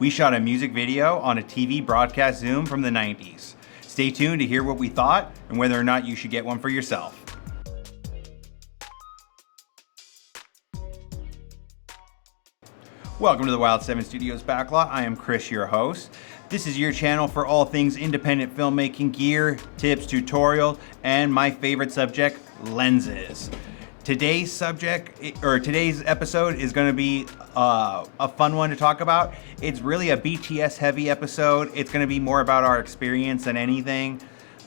We shot a music video on a TV broadcast zoom from the 90s. Stay tuned to hear what we thought and whether or not you should get one for yourself. Welcome to the Wild 7 Studios Backlot. I am Chris, your host. This is your channel for all things independent filmmaking gear, tips, tutorials, and my favorite subject, lenses. Today's episode is going to be a fun one to talk about. It's really a BTS heavy episode. It's going to be more about our experience than anything.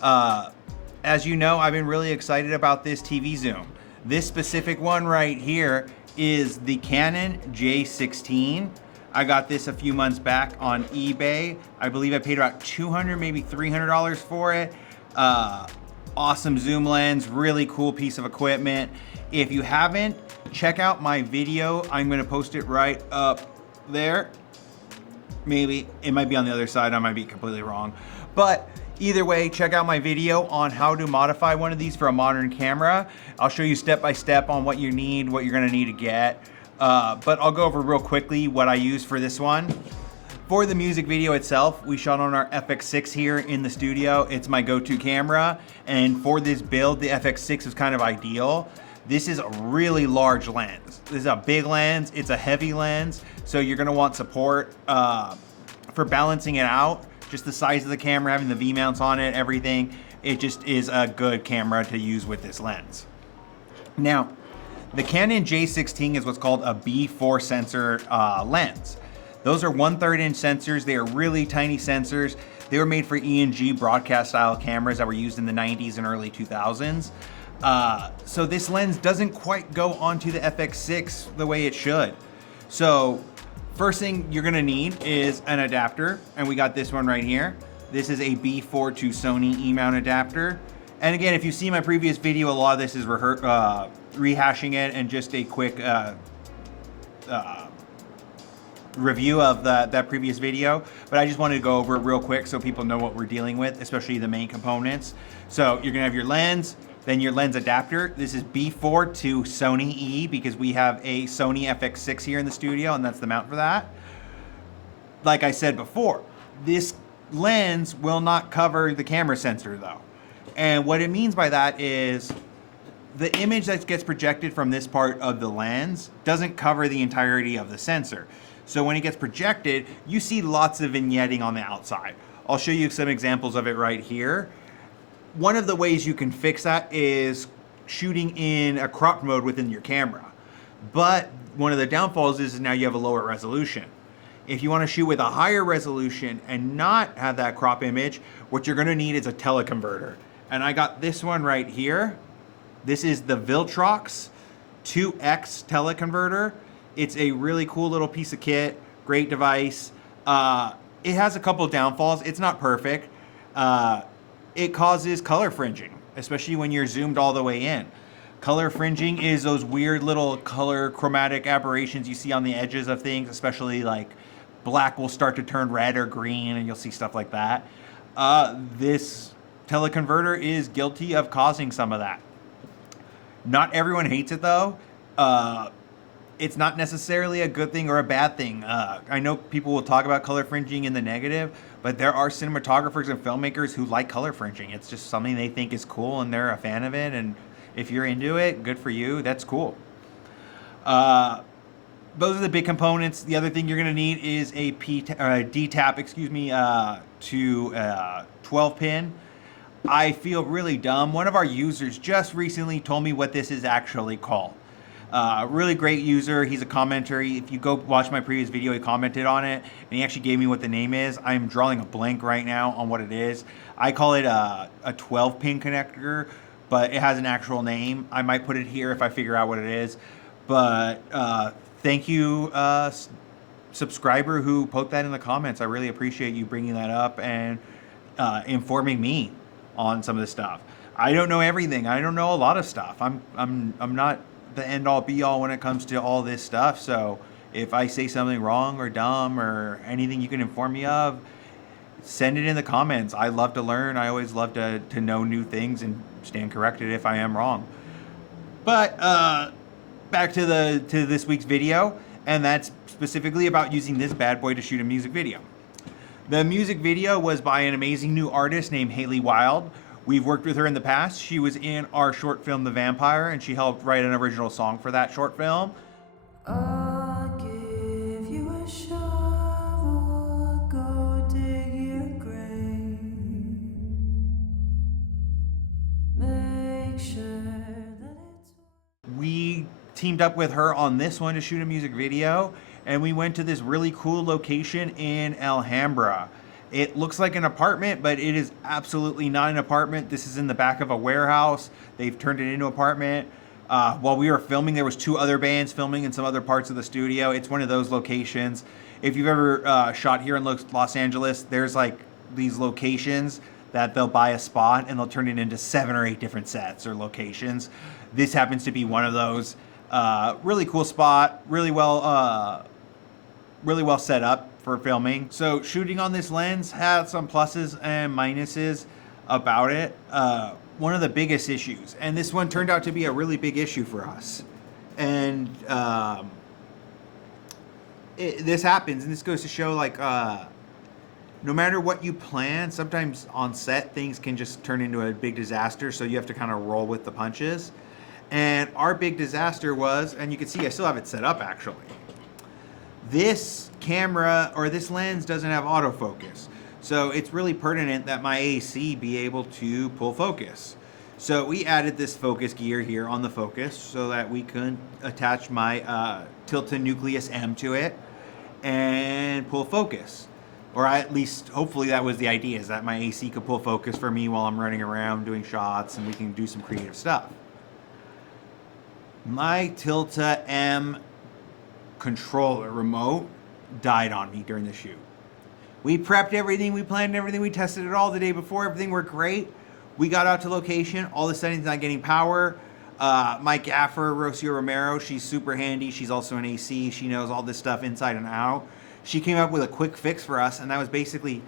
As you know, I've been really excited about this TV zoom. This specific one right here is the Canon J16. I got this a few months back on eBay. I believe I paid about $200, maybe $300 for it. Awesome zoom lens, really cool piece of equipment. If you haven't, check out my video. I'm gonna post it right up there. Maybe, it might be on the other side, I might be completely wrong. But either way, check out my video on how to modify one of these for a modern camera. I'll show you step by step on what you need, what you're gonna need to get. But I'll go over real quickly what I use for this one. For the music video itself, we shot on our FX6 here in the studio. It's my go-to camera. And for this build, the FX6 is kind of ideal. This is a really large lens. This is a big lens, it's a heavy lens. So you're gonna want support for balancing it out. Just the size of the camera, having the V-mounts on it, everything. It just is a good camera to use with this lens. Now, the Canon J16 is what's called a B4 sensor lens. Those are 1/3 inch sensors. They are really tiny sensors. They were made for E&G broadcast style cameras that were used in the 90s and early 2000s. So this lens doesn't quite go onto the FX6 the way it should. So first thing you're gonna need is an adapter, and we got this one right here. This is a B4 to Sony E-mount adapter. And again, if you see my previous video, a lot of this is rehashing it and just a quick review of that previous video. But I just wanted to go over it real quick so people know what we're dealing with, especially the main components. So you're gonna have your lens, then your lens adapter. This is B4 to Sony E because we have a Sony FX6 here in the studio and that's the mount for that. Like I said before, this lens will not cover the camera sensor though. And what it means by that is the image that gets projected from this part of the lens doesn't cover the entirety of the sensor. So when it gets projected, you see lots of vignetting on the outside. I'll show you some examples of it right here. One of the ways you can fix that is shooting in a crop mode within your camera. But one of the downfalls is now you have a lower resolution. If you want to shoot with a higher resolution and not have that crop image, what you're going to need is a teleconverter. And I got this one right here. This is the Viltrox 2X teleconverter. It's a really cool little piece of kit, great device. It has a couple downfalls. It's not perfect. It causes color fringing, especially when you're zoomed all the way in. Color fringing is those weird little color chromatic aberrations you see on the edges of things, especially like black will start to turn red or green and you'll see stuff like that. This teleconverter is guilty of causing some of that. Not everyone hates it though. It's not necessarily a good thing or a bad thing. I know people will talk about color fringing in the negative, but there are cinematographers and filmmakers who like color fringing. It's just something they think is cool and they're a fan of it. And if you're into it, good for you. That's cool. Those are the big components. The other thing you're gonna need is a D-tap, to 12 pin. I feel really dumb. One of our users just recently told me what this is actually called. Really great user. He's a commenter. If you go watch my previous video, he commented on it and he actually gave me what the name is. I'm drawing a blank right now on what it is. I call it a 12 pin connector, but it has an actual name. I might put it here if I figure out what it is. But thank you, subscriber who put that in the comments. I really appreciate you bringing that up and informing me on some of this stuff. I don't know everything. I don't know a lot of stuff. I'm not the end all be all when it comes to all this stuff. So if I say something wrong or dumb or anything you can inform me of, send it in the comments. I love to learn. I always love to know new things and stand corrected if I am wrong. But back to this week's video. and that's specifically about using this bad boy to shoot a music video. The music video was by an amazing new artist named Haley Wild. We've worked with her in the past. She was in our short film, The Vampire, and she helped write an original song for that short film. I'll give you a shovel, go dig your grave. Make sure that it's... We teamed up with her on this one to shoot a music video, and we went to this really cool location in Alhambra. It looks like an apartment, but it is absolutely not an apartment. This is in the back of a warehouse. They've turned it into an apartment. While we were filming, there was 2 other bands filming in some other parts of the studio. It's one of those locations. If you've ever shot here in Los Angeles, there's like these locations that they'll buy a spot and they'll turn it into 7 or 8 different sets or locations. This happens to be one of those. Really cool spot, really well set up for filming. So shooting on this lens had some pluses and minuses about it. One of the biggest issues, and this one turned out to be a really big issue for us, and this happens, and this goes to show, like, no matter what you plan, sometimes on set things can just turn into a big disaster, so you have to kind of roll with the punches. And our big disaster was, and you can see I still have it set up actually, this camera or this lens doesn't have autofocus. So it's really pertinent that my AC be able to pull focus. So we added this focus gear here on the focus so that we could attach my Tilta Nucleus M to it and pull focus. Or at least, hopefully that was the idea, is that my AC could pull focus for me while I'm running around doing shots and we can do some creative stuff. My Tilta M controller remote died on me during the shoot. We prepped everything, we planned everything, we tested it all the day before, everything worked great. We got out to location, all the settings not getting power. My gaffer, Rocio Romero, she's super handy. She's also an AC. She knows all this stuff inside and out. She came up with a quick fix for us, and that was basically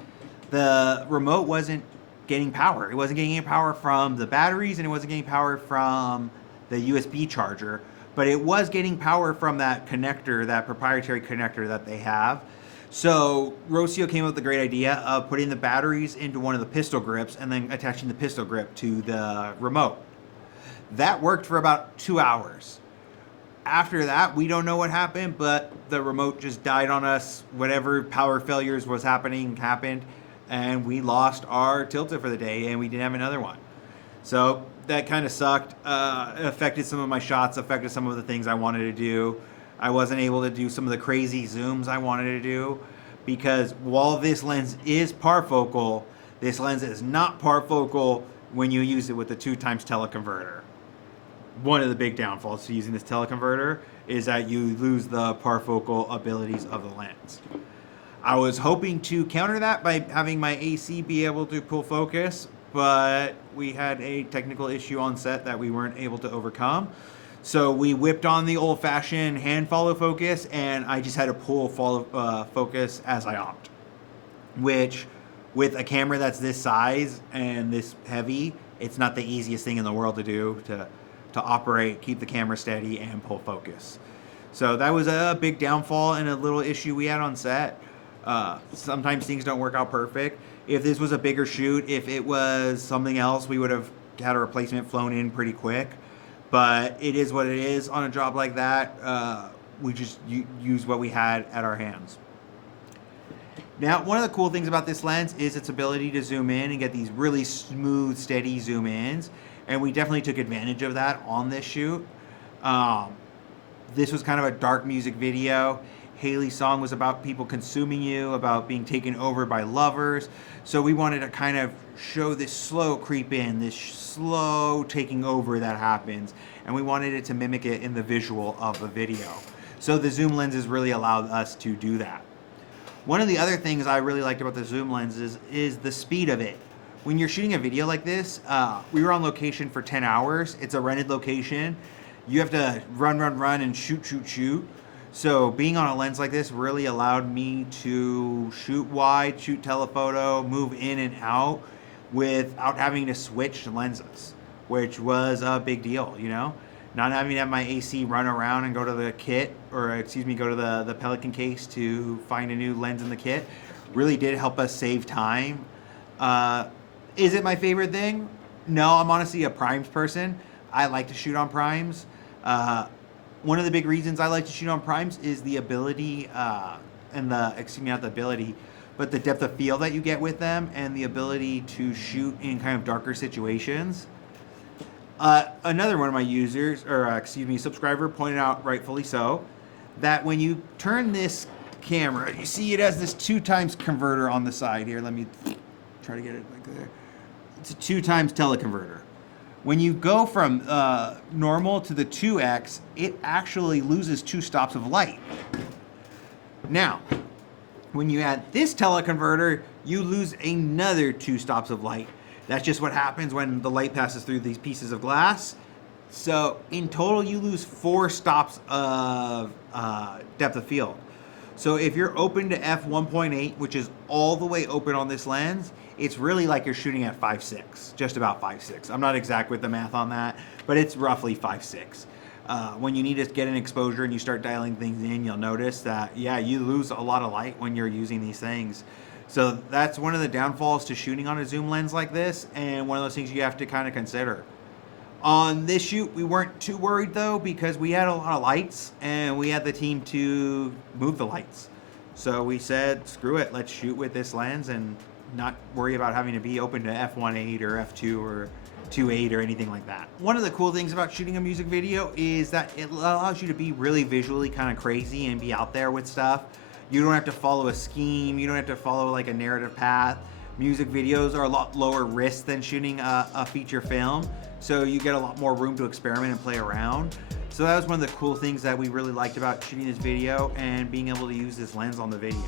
the remote wasn't getting power. It wasn't getting any power from the batteries, and it wasn't getting power from the USB charger, but it was getting power from that connector, that proprietary connector that they have. So Rocio came up with the great idea of putting the batteries into one of the pistol grips and then attaching the pistol grip to the remote. That worked for about 2 hours. After that, we don't know what happened, but the remote just died on us. Whatever power failures was happening happened, and we lost our Tilta for the day, and we didn't have another one. So that kind of sucked. It affected some of my shots, affected some of the things I wanted to do. I wasn't able to do some of the crazy zooms I wanted to do because while this lens is parfocal, this lens is not parfocal when you use it with the 2x teleconverter. One of the big downfalls to using this teleconverter is that you lose the parfocal abilities of the lens. I was hoping to counter that by having my AC be able to pull focus, but we had a technical issue on set that we weren't able to overcome. So we whipped on the old-fashioned hand follow focus, and I just had to pull follow focus as I opt. Which, with a camera that's this size and this heavy, it's not the easiest thing in the world to do to operate, keep the camera steady, and pull focus. So that was a big downfall and a little issue we had on set. Sometimes things don't work out perfect. If this was a bigger shoot, if it was something else, we would have had a replacement flown in pretty quick. But it is what it is on a job like that. We just use what we had at our hands. Now, one of the cool things about this lens is its ability to zoom in and get these really smooth, steady zoom ins. And we definitely took advantage of that on this shoot. This was kind of a dark music video. Haley's song was about people consuming you, about being taken over by lovers. So we wanted to kind of show this slow creep in, this slow taking over that happens. And we wanted it to mimic it in the visual of the video. So the zoom lenses really allowed us to do that. One of the other things I really liked about the zoom lenses is the speed of it. When you're shooting a video like this, we were on location for 10 hours. It's a rented location. You have to run, and shoot. So being on a lens like this really allowed me to shoot wide, shoot telephoto, move in and out without having to switch lenses, which was a big deal, you know? not having to have my AC run around and go to the kit, or excuse me, go to the Pelican case to find a new lens in the kit, really did help us save time. Is it my favorite thing? No, I'm honestly a primes person. I like to shoot on primes. One of the big reasons I like to shoot on primes is the ability, excuse me, not the ability, but the depth of field that you get with them and the ability to shoot in kind of darker situations. Another one of my users, or excuse me, subscriber pointed out, rightfully so, that when you turn this camera, you see it has this 2x converter on the side here. Let me try to get it like there. It's a 2x teleconverter. When you go from normal to the 2x, it actually loses 2 stops of light. Now, when you add this teleconverter, you lose another 2 stops of light. That's just what happens when the light passes through these pieces of glass. So in total, you lose 4 stops of depth of field. So if you're open to f1.8, which is all the way open on this lens, it's really like you're shooting at 5.6, just about 5.6. I'm not exact with the math on that, but it's roughly 5.6. When you need to get an exposure and you start dialing things in, you'll notice that, yeah, you lose a lot of light when you're using these things. So that's one of the downfalls to shooting on a zoom lens like this, and one of those things you have to kind of consider. On this shoot, we weren't too worried though, because we had a lot of lights and we had the team to move the lights. So we said, screw it, let's shoot with this lens and not worry about having to be open to f1.8 or f2 or 2.8 or anything like that. One of the cool things about shooting a music video is that it allows you to be really visually kind of crazy and be out there with stuff. You don't have to follow a scheme. You don't have to follow like a narrative path. Music videos are a lot lower risk than shooting a feature film, so you get a lot more room to experiment and play around. So that was one of the cool things that we really liked about shooting this video and being able to use this lens on the video.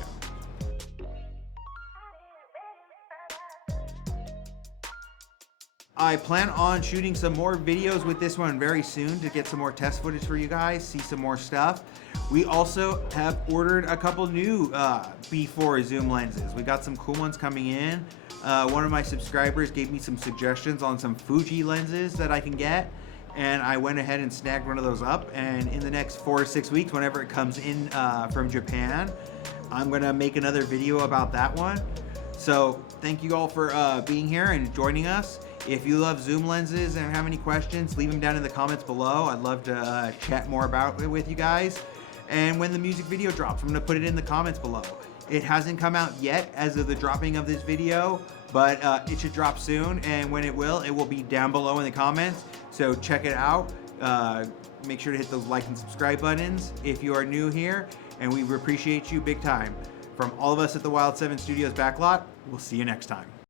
I plan on shooting some more videos with this one very soon to get some more test footage for you guys, see some more stuff. We also have ordered a couple new B4 zoom lenses. We got some cool ones coming in. One of my subscribers gave me some suggestions on some Fuji lenses that I can get, and I went ahead and snagged one of those up, and in the next 4 or 6 weeks, whenever it comes in from Japan, I'm gonna make another video about that one. So thank you all for being here and joining us. If you love zoom lenses and have any questions, leave them down in the comments below. I'd love to chat more about it with you guys. And when the music video drops, I'm gonna put it in the comments below. It hasn't come out yet as of the dropping of this video, but it should drop soon. And when it will be down below in the comments. So check it out. Make sure to hit those like and subscribe buttons if you are new here. And we appreciate you big time. From all of us at the Wild 7 Studios Backlot, we'll see you next time.